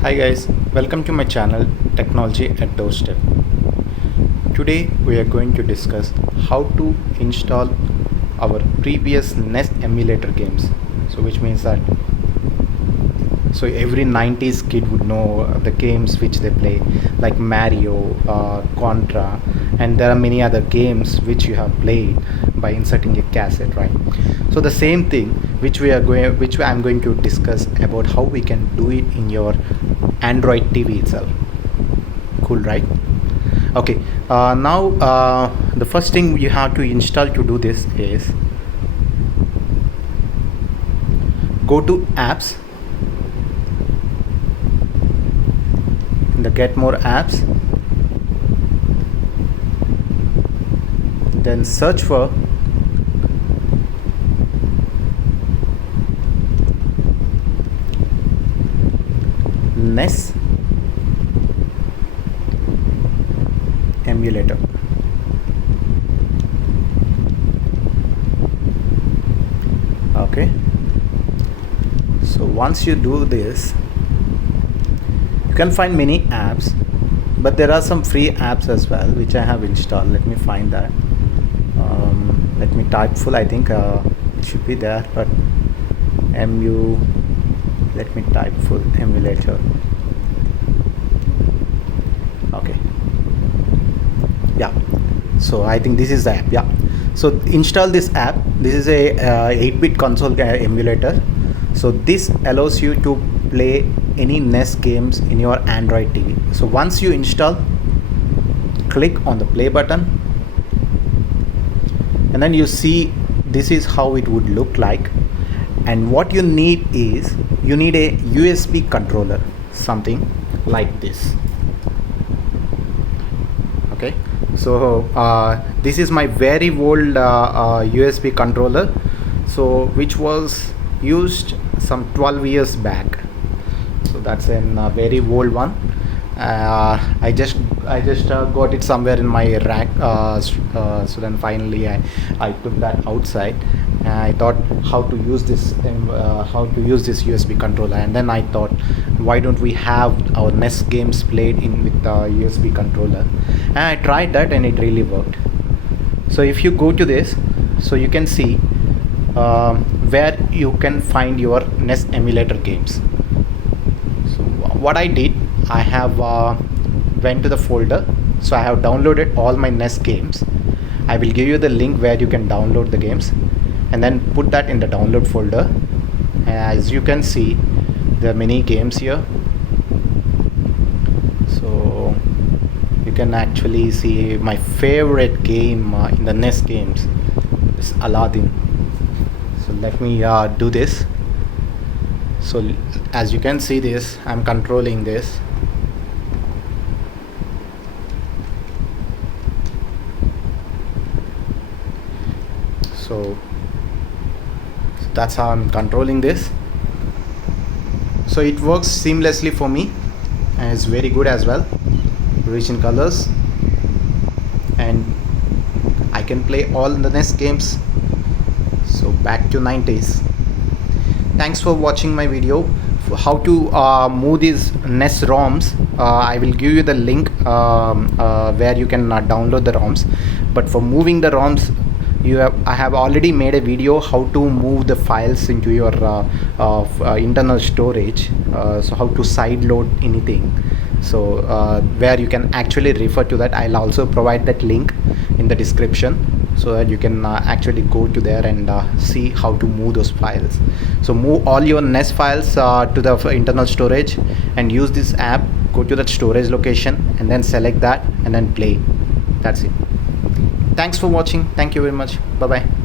Hi guys, welcome to my channel Technology at Doorstep. Today we are going to discuss how to install our previous NES emulator games. So which means that every 90s kid would know the games which they play, like Mario, Contra, and there are many other games which you have played by inserting a cassette, right? So the same thing which I'm going to discuss about how we can do it in your Android TV itself. Cool, right? Okay, now the first thing you have to install to do this is go to apps, in the get more apps, then search for NES emulator. Okay, so once you do this, you can find many apps, but there are some free apps as well which I have installed. Let me find that. Let me type full. I think it should be there, but let me type full emulator. Okay, yeah, so I think this is the app. Yeah, so install this app. This is a 8-bit console emulator. So this allows you to play any NES games in your Android TV. So once you install, click on the play button, and then you see this is how it would look like. And what you need is you need a USB controller, something like this. Okay, so this is my very old USB controller, so which was used some 12 years back. So that's a very old one. I just got it somewhere in my rack, so then finally I took that outside. I thought how to use this USB controller, and then I thought, why don't we have our NES games played in with the USB controller? And I tried that and it really worked. So if you go to this, so you can see where you can find your NES emulator games. So what I did, I have went to the folder, so I have downloaded all my NES games. I will give you the link where you can download the games, and then put that in the download folder. As you can see, there are many games here, so you can actually see my favorite game in the NES games is Aladdin. So let me do this. So as you can see this, I'm controlling this. So that's how I'm controlling this. So it works seamlessly for me, and it's very good as well, rich in colors, and I can play all the NES games. So back to 90s. Thanks for watching my video. For how to move these NES ROMs, I will give you the link where you can download the ROMs. But for moving the ROMs, I have already made a video how to move the files into your internal storage, so how to side load anything. So where you can actually refer to that. I'll also provide that link in the description, so that you can actually go to there and see how to move those files. So move all your NES files to the internal storage, and use this app. Go to that storage location and then select that and then play. That's it. Thanks for watching. Thank you very much. Bye bye.